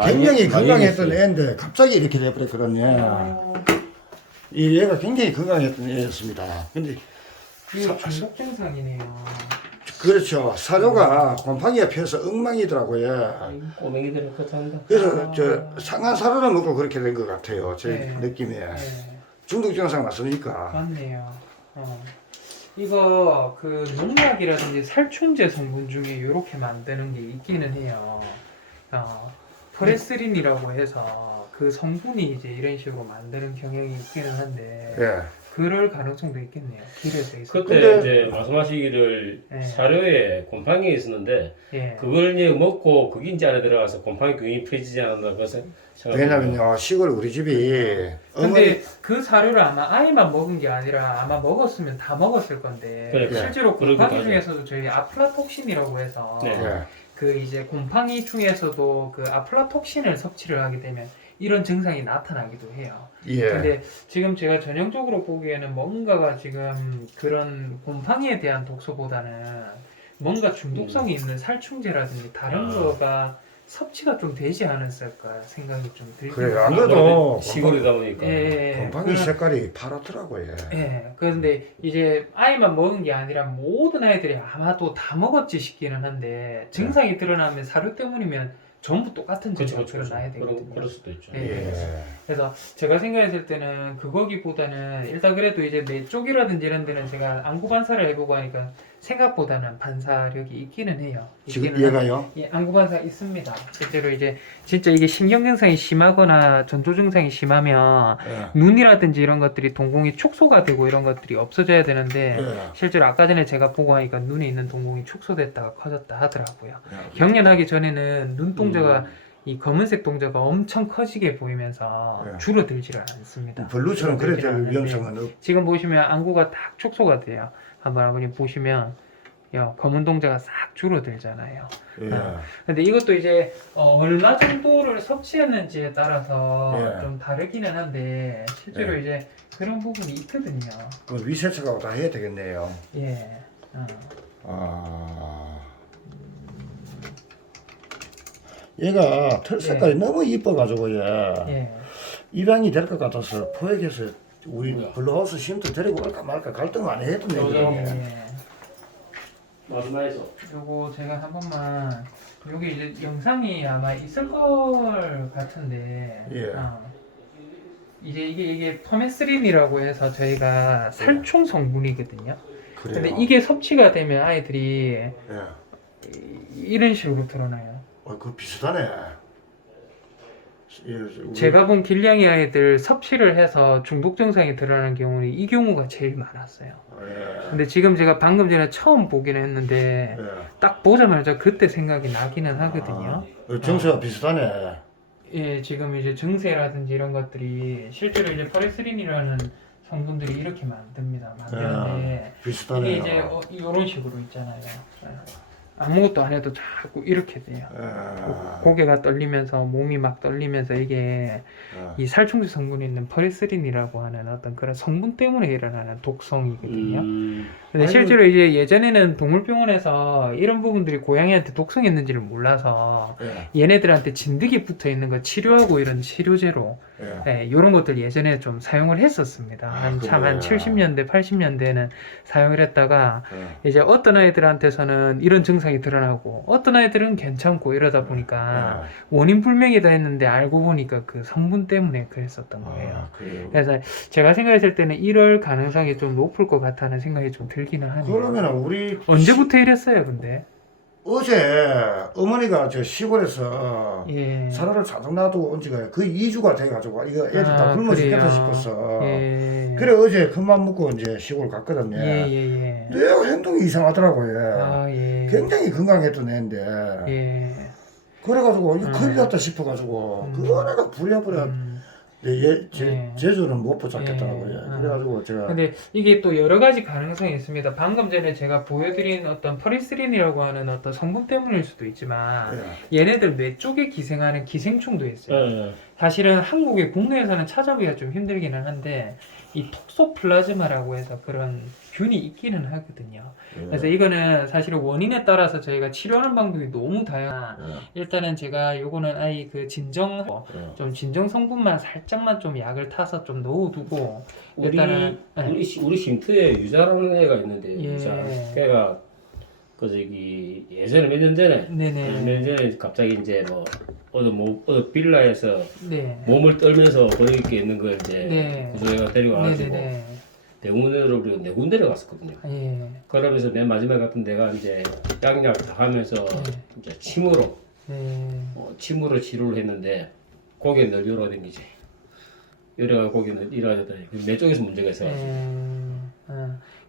굉장히 많이 건강했던 됐어요. 애인데 갑자기 이렇게 돼버렸거든요. 이 얘가 굉장히 건강했던 애였습니다. 근데 이거 중독 증상이네요. 그렇죠. 사료가 곰팡이가 피어서 엉망이더라고요. 꼬맹이들은 그렇답니다. 그래서 저 상한 사료를 먹고 그렇게 된 것 같아요. 제 네. 느낌에. 네, 중독 증상 왔으니까. 맞네요. 이거 그 농약이라든지 살충제 성분 중에 이렇게 만드는 게 있기는 해요. 퍼레스린이라고 해서 그 성분이 이제 이런 식으로 만드는 경향이 있기는 한데 예. 그럴 가능성도 있겠네요. 길에서 있을 그때 근데- 이제 말씀하시기를 네. 사료에 곰팡이 있었는데 예. 그걸 이제 먹고 그게 이제 안에 들어가서 곰팡이 균이 퍼지지 않았나 그래서 왜냐면요, 시골 우리 집이 근데 그 사료를 아마 아이만 먹은 게 아니라 아마 먹었으면 다 먹었을 건데 그래, 실제로 그러기도 곰팡이 하죠. 중에서도 저희 아플라톡신이라고 해서 네. 예. 그 이제 곰팡이 중에서도 그 아플라톡신을 섭취를 하게 되면 이런 증상이 나타나기도 해요. 예. 근데 지금 제가 전형적으로 보기에는 뭔가가 지금 그런 곰팡이에 대한 독소보다는 뭔가 중독성이 있는 살충제라든지 다른 거가 섭취가 좀 되지 않았을까 생각이 좀 들긴 그래요. 해요. 안 그래도 시골이다 보니까 예, 곰팡이 그런- 색깔이 파랗더라고요. 예, 그런데 이제 아이만 먹은 게 아니라 모든 아이들이 아마도 다 먹었지 싶기는 한데 증상이 드러나면 사료 때문이면 전부 똑같은 그렇죠, 증상이 그렇죠. 드러나야 되거든요. 그럴 수도 있죠. 예. 예. 그래서 제가 생각했을 때는 그거기보다는 일단 그래도 이제 뇌 쪽이라든지 이런 데는 제가 안구 반사를 해보고 하니까 생각보다는 반사력이 있기는 해요. 지금 있기는 얘가요? 예, 안구 반사 있습니다. 실제로 이제 진짜 이게 신경 증상이 심하거나 전조 증상이 심하면 예. 눈이라든지 이런 것들이 동공이 축소가 되고 이런 것들이 없어져야 되는데 예. 실제로 아까 전에 제가 보고 하니까 눈에 있는 동공이 축소됐다가 커졌다 하더라고요. 예. 경련하기 전에는 눈동자가 이 검은색 동자가 엄청 커지게 보이면서 예. 줄어들지를 않습니다. 블루처럼 그래 될 않는데 위험성은 없. 지금 보시면 안구가 딱 축소가 돼요. 한번 아버님 보시면 검은 동자가 싹 줄어들잖아요. 예. 근데 이것도 이제 얼마 정도를 섭취했는지에 따라서 예. 좀 다르기는 한데 실제로 예. 이제 그런 부분이 있거든요. 그 위세처가 다 해야 되겠네요. 예. 아. 얘가 털 색깔이 너무 이뻐가지고 예. 입양이 될 것 같아서 포획해서 우리 뭐야? 블루하우스 쉼터 데리고 올까 말까 갈등 많이 했던 얘기예요. 예. 말씀하셔. 요거 제가 한 번만 여기 이제 영상이 아마 있을 걸 같은데 예. 이제 이게 퍼메스린이라고 해서 저희가 살충 성분이거든요. 그래요. 근데 이게 섭취가 되면 아이들이 예. 이런 식으로 드러나요. 그 비슷하네. 예, 우리- 제가 본 길냥이 아이들 섭취를 해서 중독 증상이 드러나는 경우는 이 경우가 제일 많았어요. 예. 근데 지금 제가 방금 전에 처음 보기는 했는데 예. 딱 보자마자 그때 생각이 나기는 하거든요. 정서가 비슷하네. 예, 지금 이제 증세라든지 이런 것들이 실제로 이제 퍼레스린이라는 성분들이 이렇게 만듭니다. 만드는데 비슷하네요. 이게 이제 이런 식으로 있잖아요. 아무것도 안 해도 자꾸 이렇게 돼요. 예. 고개가 떨리면서 몸이 막 떨리면서 이게 예. 이 살충제 성분이 있는 퍼레스린이라고 하는 어떤 그런 성분 때문에 일어나는 독성이거든요. 근데 아니, 실제로 이제 예전에는 동물병원에서 이런 부분들이 고양이한테 독성이 있는지를 몰라서 예. 얘네들한테 진드기 붙어 있는 거 치료하고 이런 치료제로 예. 이런 것들 예전에 좀 사용을 했었습니다. 한참 한 그래요? 70년대, 80년대에는 사용을 했다가 예. 이제 어떤 아이들한테서는 이런 증상이 드러나고 어떤 아이들은 괜찮고 이러다 보니까 원인 불명이다 했는데 알고 보니까 그 성분 때문에 그랬었던 거예요. 아, 그래요. 그래서 제가 생각했을 때는 이럴 가능성이 좀 높을 것 같다는 생각이 좀 들기는 하네요. 그러면 우리 언제부터 이랬어요, 근데? 어제 어머니가 저 시골에서 예. 사료를 자동 놔두고 온 지가 거의 2주가 돼가지고 이거 애들 다 굶어 죽겠다 그래요. 싶어서 예. 그래 어제 큰맘 먹고 이제 시골 갔거든요. 예, 예, 예. 내가 행동이 이상하더라고요. 아, 예. 굉장히 건강했던 애인데 예. 그래가지고 이거 큰일 났다 싶어가지고 그 애가 부랴부랴 제주는 못 붙잡겠더라고요. 예. 그래가지고 제가 근데 이게 또 여러 가지 가능성이 있습니다. 방금 전에 제가 보여드린 어떤 퍼리스린이라고 하는 어떤 성분 때문일 수도 있지만 예. 얘네들 뇌 쪽에 기생하는 기생충도 있어요. 사실은 한국에 국내에서는 찾아보기가 좀 힘들기는 한데 이 톡소플라즈마라고 해서 그런 균이 있기는 하거든요. 그래서 이거는 사실은 원인에 따라서 저희가 치료하는 방법이 너무 다양한. 일단은 제가 요거는 아이 그 진정 좀 진정 성분만 살짝만 좀 약을 타서 좀 넣어두고 일단은 우리 쉼터에 유자라는 애가 있는데 예. 유자 걔가 그 저기 예전에 몇 년 전에 네네. 몇 년 전에 갑자기 이제 뭐 어느 빌라에서 네. 몸을 떨면서 거기 있는 걸 이제 네. 구조해가 데려와가지고 네네네. 네 군데를 갔었거든요. 예. 그러면서 맨 마지막 같은 데가 이제 양약 다 하면서 이제 침으로 침으로 치료를 했는데 고개 늘 열어댕기지. 열어가 고개는 일어나더니 내 쪽에서 문제가 있어가지고.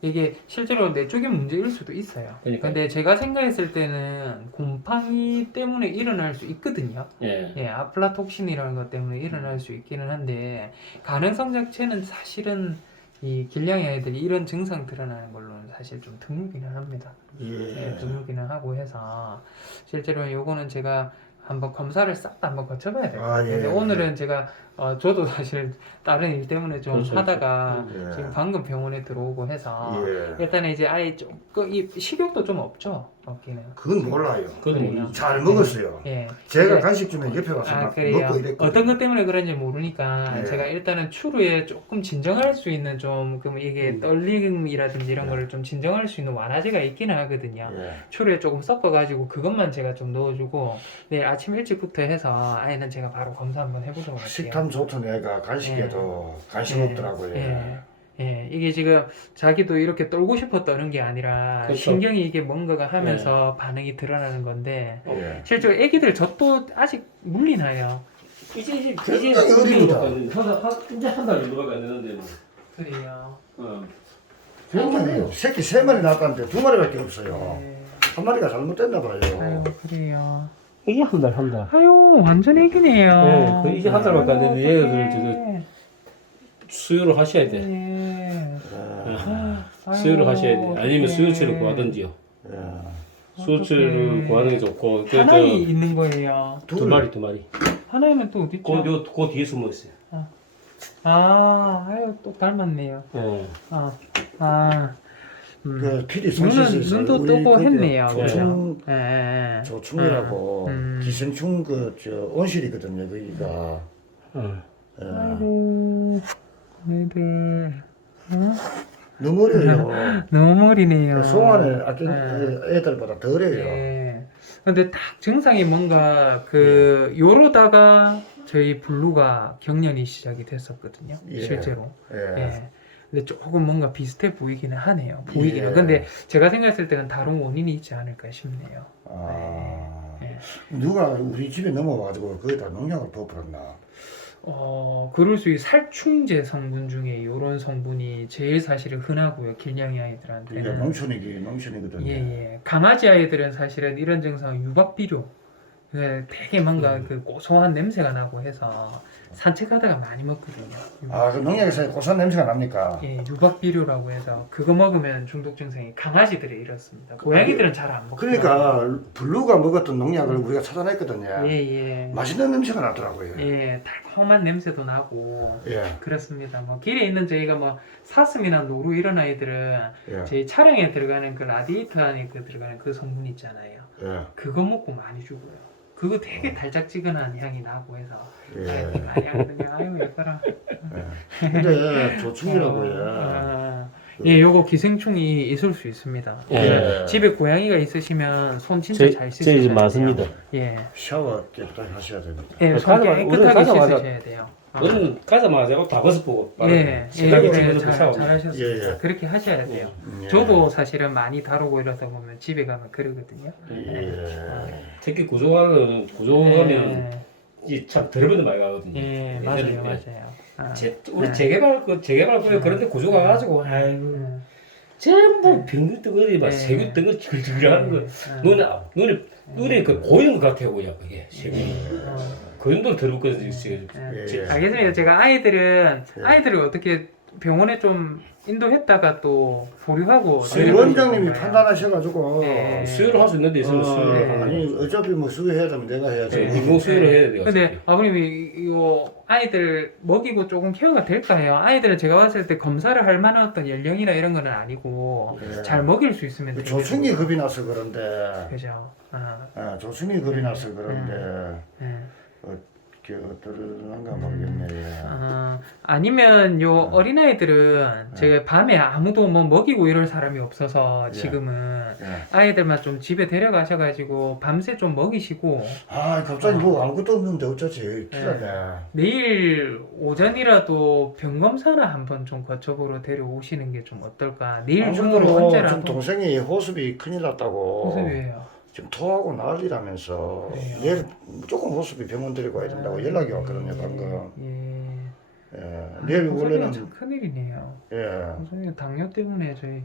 이게 실제로 내 쪽에 문제일 수도 있어요. 그러니까요. 근데 제가 생각했을 때는 곰팡이 때문에 일어날 수 있거든요. 예. 예, 아플라톡신이라는 것 때문에 일어날 수 있기는 한데 가능성 자체는 사실은 이 길냥이 아이들이 이런 증상 드러나는 걸로는 사실 좀 드물기는 합니다. 예, 드물기는 하고 해서 실제로 요거는 제가 한번 검사를 싹 다 한번 거쳐봐야 돼요. 근데 오늘은 제가 저도 사실 다른 일 때문에 좀 그렇죠, 하다가 예. 지금 방금 병원에 들어오고 해서 예. 일단은 이제 아예 이 식욕도 좀 없죠. 없기는. 그건 몰라요. 그건 그래요. 모르지. 잘 먹었어요. 예. 제가 예. 간식 주면 옆에 와서 막 그래요. 먹고 이랬거든요. 어떤 것 때문에 그런지 모르니까 예. 제가 일단은 추루에 조금 진정할 수 있는 좀 그럼 이게 떨림이라든지 이런 거를 좀 진정할 수 있는 완화제가 있기는 하거든요. 예. 추루에 조금 섞어가지고 그것만 제가 좀 넣어주고 내일 아침 일찍부터 해서 아이는 제가 바로 검사 한번 해보도록 할게요. 식탐 좋던 애가 간식에도 관심 없더라고요. 예, 이게 지금 자기도 이렇게 떨고 싶어 떠는 게 아니라 그렇죠. 신경이 이게 뭔가가 하면서 반응이 드러나는 건데 예. 실제로 애기들 젖도 아직 물리나요? 이제 굉장히 어립니다. 이제 한 달 정도밖에 안 되는데 뭐. 그래요. 굉장히 새끼 3마리 낳았다는데 2마리밖에 없어요. 네. 한 마리가 잘못됐나 봐요. 아유 그래요. 이게 한 달. 아유 완전 애기네요. 네, 그 이제 한 달밖에 안 됐는데 얘들 어떡해. 지금 수유를 하셔야 돼. 네. 수유를 하셔야 돼. 아니면 어떡해. 수유치를 구하든지요. 수유치를 어떡해. 구하는 게 좋고. 하나이 있는 거예요. 두 마리. 하나이는 또 어디 있죠? 그 뒤에 숨어 있어요. 아유 또 닮았네요. 예. 그 PD 눈은 성실에서 눈도 뜨고 했네요. 조충 예. 조충이라고 기생충 그저 온실이거든요. 거기가. 아이고 애들 너무 어려요. 너무 어리네요. 송환에 애들보다 더 어려요. 예. 근데 딱 증상이 뭔가 요러다가 저희 블루가 경련이 시작이 됐었거든요. 예. 실제로. 예. 예. 근데 조금 뭔가 비슷해 보이기는 하네요. 보이기는. 예. 근데 제가 생각했을 때는 다른 원인이 있지 않을까 싶네요. 예. 누가 우리 집에 넘어와가지고 거기다 농약을 부어버렸나? 그럴 수 있어요. 살충제 성분 중에 이런 성분이 제일 사실은 흔하고요. 길냥이 아이들한테는. 이게 농촌이거든요. 예. 강아지 아이들은 사실은 이런 증상 유박비료. 되게 뭔가 그 고소한 냄새가 나고 해서 산책하다가 많이 먹거든요. 그 농약에서 고소한 냄새가 납니까? 예, 유박비료라고 해서 그거 먹으면 중독 증상이 강아지들이 이렇습니다. 고양이들은 잘 안 먹고. 그러니까 블루가 먹었던 농약을 우리가 찾아냈거든요. 예. 맛있는 냄새가 나더라고요. 예, 달콤한 냄새도 나고. 예. 그렇습니다. 뭐 길에 있는 저희가 뭐 사슴이나 노루 이런 아이들은 예. 저희 차량에 들어가는 그 라디에이터 안에 들어가는 그 성분 있잖아요. 예. 그거 먹고 많이 죽어요. 그거 되게 달짝지근한 향이 나고 해서 예. 아이들 많이 하거든요. 아유 예뻐라. 근데 조충이라고요. 예, 요거 기생충이 있을 수 있습니다. 예. 집에 고양이가 있으시면 손 진짜 잘 씻으셔야 저희 돼요. 맞습니다. 예. 샤워 깨끗하게 하셔야 됩니다. 예, 손 우리는 깨끗하게 가자마자- 씻으셔야 돼요. 너는 가자마자 다 벗어보고. 예, 잘 잘하셨습니다. 예, 예. 그렇게 하셔야 돼요. 예. 저도 사실은 많이 다루고 이러다 보면 집에 가면 그러거든요. 특히 구조가면 이제 참 더러운 많이 가거든요. 예, 예전에 맞아요. 우리 재개발 보여 그런데 구조가 가지고 아이고 전부 병들 덩어리 막 세균 덩어리 질질하는 거 눈에 그 고인 것 같아요 그냥 그게 세균이 그 정도로 더럽거든요 지금. 예. 알겠습니다. 제가 아이들을 어떻게 병원에 좀 인도했다가 또 보류하고 아니, 저희를 원장님이 보내준 거예요. 판단하셔가지고 네. 수혈을 할 수 있는 데 있으면 수혈을 네. 하는 아니 거죠. 어차피 뭐 수유해야 되면 내가 해야지. 네, 인공 수혈을 해야 돼요. 근데 어차피. 아버님이 이거 아이들 먹이고 조금 케어가 될까요? 아이들은 제가 봤을 때 검사를 할 만한 어떤 연령이나 이런 거는 아니고 예. 잘 먹일 수 있으면 되게 조충이 좋고. 겁이 나서 그런데 그죠. 조충이 겁이 나서 그런데 예. 어떨런가 모르겠네. 아니면 요 어린아이들은 제가 밤에 아무도 뭐 먹이고 이럴 사람이 없어서 예. 지금은 예. 아이들만 좀 집에 데려가셔가지고 밤새 좀 먹이시고 아 갑자기 뭐 아무것도 없는데 어쩌지? 큰일났네. 내일 오전이라도 병검사나 한번 좀 거쳐보러 데려오시는 게 좀 어떨까? 내일 중으로 지금 언제라도 동생이 호흡이 큰일 났다고. 호흡이에요. 지금 토하고 난리라면서 그래요? 얘를 무조건 호흡이 병원 데리고 와야 된다고 연락이 왔거든요 방금. 내일 원래는 참 큰일이네요. 예. 선생님 당뇨 때문에 저희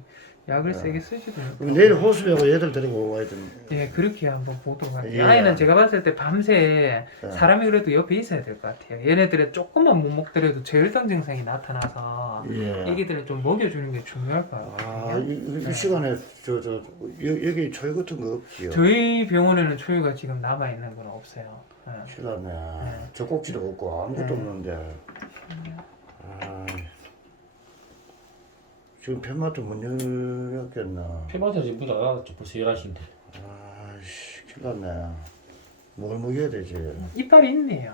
약을 예. 세게 쓰지도 못하고. 그럼 내일 호흡하고 얘들 데리고 와야 되는. 예, 그렇게 한번 보도록 할게요. 예. 아이는 제가 봤을 때 밤새 예. 사람이 그래도 옆에 있어야 될 것 같아요. 얘네들은 조금만 못 먹더라도 저혈당 증상이 나타나서 예. 애기들은 좀 먹여주는 게 중요할 것 같아요. 이 시간에 여기 초유 같은 거 없지요? 저희 병원에는 초유가 지금 남아 있는 건 없어요. 예. 큰일났네. 젖꼭지도 없고 아무것도 없는데. 아, 지금 펜마트 못 열었겠나? 폐마사 지금 문 닫아놨죠. 벌써 11시인데. 아씨, 큰일났네. 뭘 먹여야 되지? 이빨이 있네요.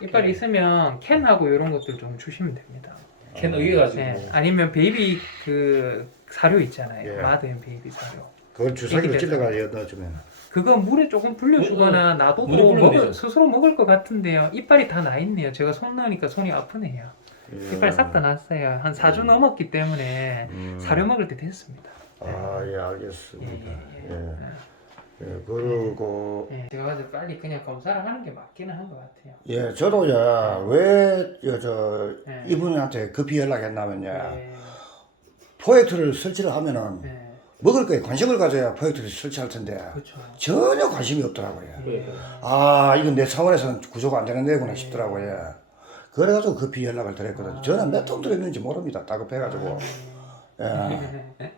이빨이 네. 있으면 캔하고 이런 것들 좀 주시면 됩니다. 캔 의해가지고. 예. 아니면 베이비 그 사료 있잖아요. 예. 마드앤 베이비 사료. 그걸 주사기로 애기들 찔러가 넣어주면. 그거 물에 조금 불려주거나 놔둬도 물에 불리면 되죠. 스스로 먹을 것 같은데요. 이빨이 다 나 있네요. 제가 손 넣으니까 손이 아프네요. 이빨 싹 다 났어요. 한 4주 넘었기 때문에 사료 먹을 때 됐습니다. 아, 예, 알겠습니다. 예, 예, 예. 예, 그리고, 예, 제가 봐도 빨리 그냥 검사를 하는 게 맞기는 한 것 같아요. 예, 저도야, 왜, 예. 이분한테 급히 연락했냐면요. 예, 프로젝트를 설치를 하면은, 예, 먹을 거에 관심을 가져야 프로젝트를 설치할 텐데, 그렇죠. 전혀 관심이 없더라고요. 네. 아, 이건 내 차원에서는 구조가 안 되는 데구나 싶더라고요. 그래가지고 급히 연락을 드렸거든요. 전화 몇 통 드렸는지 모릅니다. 다급해가지고. 예.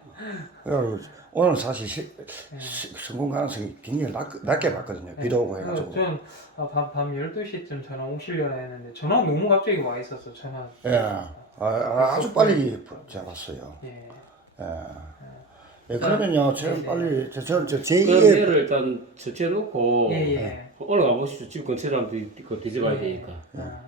그래가지고 오늘 사실 성공 가능성이 굉장히 낮게 봤거든요. 비도 오고 해가지고. 저는 밤 12시쯤 전화 오시려나 했는데 전화가 너무 갑자기 와 있어서 전화. 예. 아주 빨리 잡았어요. 예. 예. 예, 그러면요, 제일 빨리, 제 그럼 2의, 얘를 일단 저체해놓고 예, 예. 올라가 보시죠. 집 근처라면 그 뒤져봐야 되니까. 아,